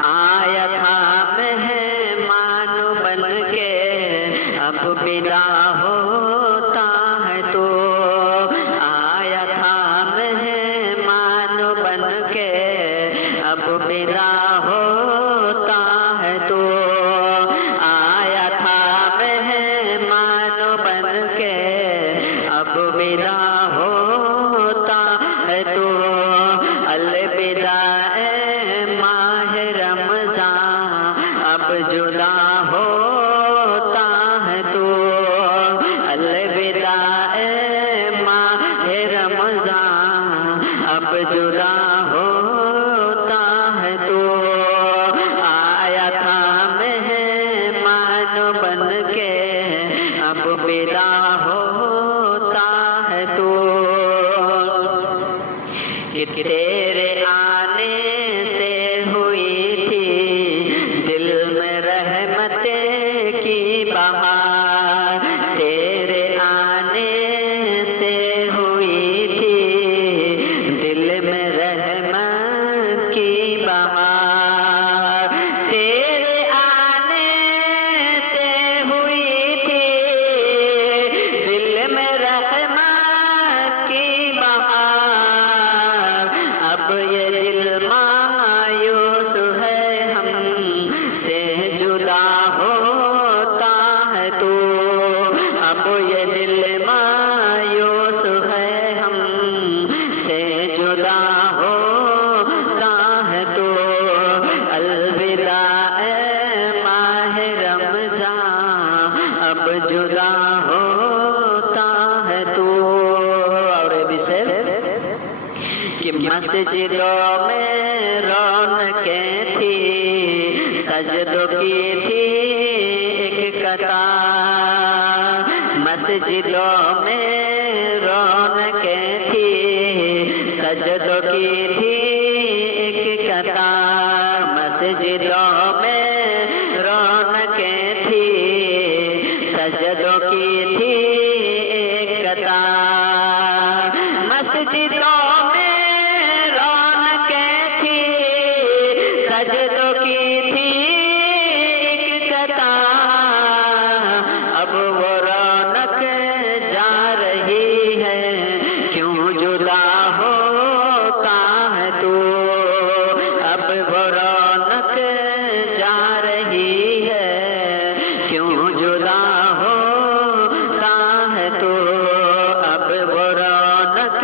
आया था मेहमान बन के, अब विदा होता है तो। आया था मेहमान बन के, अब विदा होता है तो। आया था मेहमान बन के, अब विदा होता है तो। अलविदा माह रमज़ान, अब जुदा होता है तो। अलविदा माह रमज़ान, अब जुदा होता है तो। आया था मेहमान बन के, अब विदा होता है तो। कि तेरे आने से हुई थी दिल में रहमत की बहार। तेरे आने से हुई थी दिल में रहमत की बहार। तेरे आने से हुई थी दिल में रहमत की बहार। अब ये दिल मायूस है हमसे जुदा होता है तो। अब ये दिल मायूस है हमसे जुदा होता है तो। अलविदा माह रमज़ान, अब जुदा होता है तो। और भी से कि मस्जिदों में रौनकें थी, सजदों की थी एक कतार। मस्जिदों में रौनकें थी, सजदों की थी एक कतार। मस्जिदों में रौनकें थी, सजदों की थी एक कतार। मस्जिदों सजदों की थी एक कतार। अब वो रौनक जा रही है, क्यों जुदा होता है तो। अब वो रौनक जा रही है, क्यों जुदा होता है तो। अब वो रौनक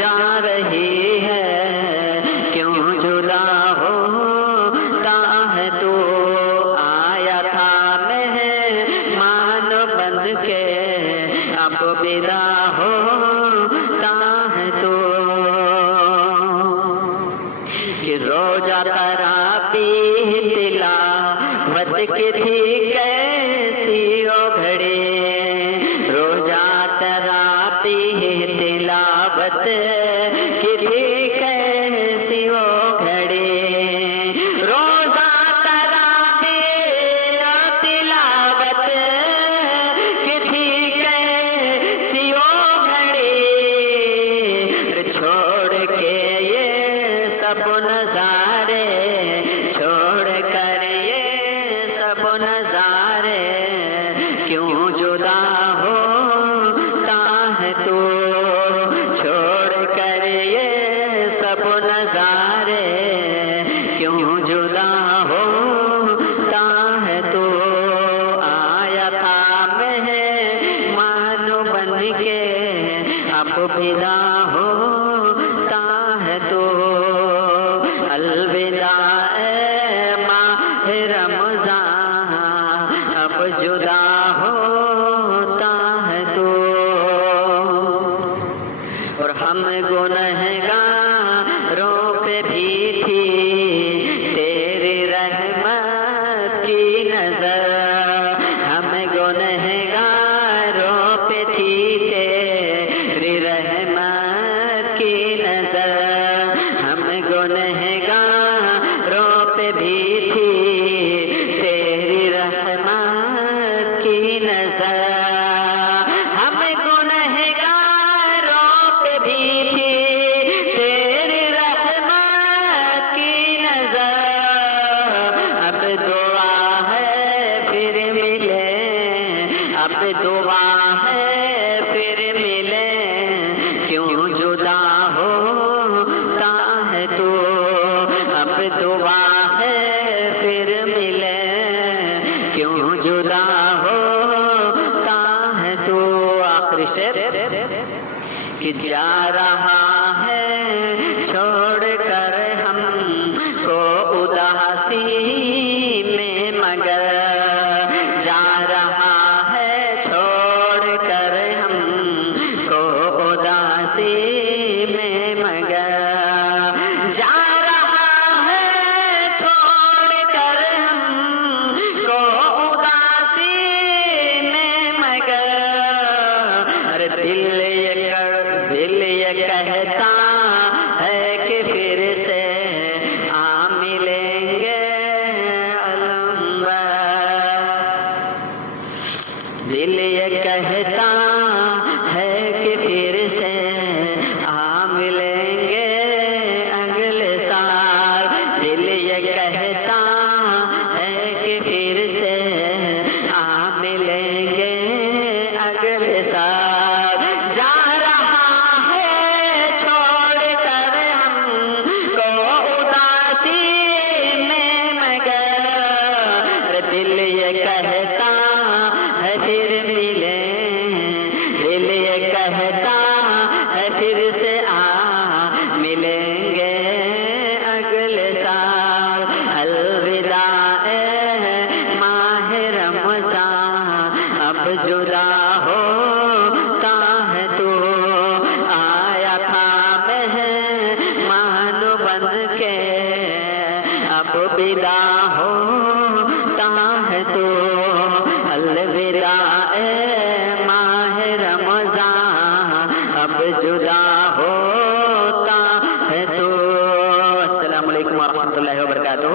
जा रही है, क्यों जुदा होता है तो। आया था मेहमान बन के, अब विदा होता है तो। कि रोजा तराबी तिलावत की थी कैसी ओ घड़ी। रोजा तराबी तिलावत की थी कैसी ओ घड़ी। रोजा तराबी तिलावत की थी कैसी ओ घड़ी। छोड़ के ये सब नजारे, छोड़ कर ये सब नजारे, क्यों जुदा होता है तो। छोड़ कर ये सब नजारे, क्यों जुदा होता है तो। आया था मेहमान बन के, अब विदा होता है तो। अलविदा माह रमज़ान, अब जुदा होता है तो। और हम गुनहगारों पे भी थी तेरी रहमत की नजर। हम गुनहगारों पे थी तेरी रहमत की नजर। हम गुनहगारों पे भी थी तेरी रहमत की नजर। हम गुनहगारों पे भी थी तेरी रहमत की नजर। दुआ है फिर मिले, क्यों जुदा होता है तू। अब दुआ है फिर मिले, क्यों जुदा होता है तू। आखिरी शेर कि जा रहा है छोड़ कर हमको उदासी में, मगर जा रहा है छोड़ कर हमको उदासी में, मगर जा रहा है छोड़ कर हमको उदासी में, मगर अरे दिल ये कहता है कि फिर से आ मिलेंगे अलम्बा। दिल ये कहता है कि फिर से आ मिलेंगे अगले साल। दिल ये कहता है कि फिर से आ मिलेंगे अगले साल। जा रहा है छोड़ कर हमको उदासी में, मगर दिल ये कहता है फिर मिले। दिल ये कहता है फिर से आ मिलेंगे अगले साल। अलविदा ए माह रमज़ान, अब जुदा होता है तू। आया था मेहमान बन के, अब विदा होता है तू। अलविदा ए माह रमज़ान, अब जुदा होता है तू। अस्सलामु अलैकुम व रहमतुल्लाहि व बरकातुहू।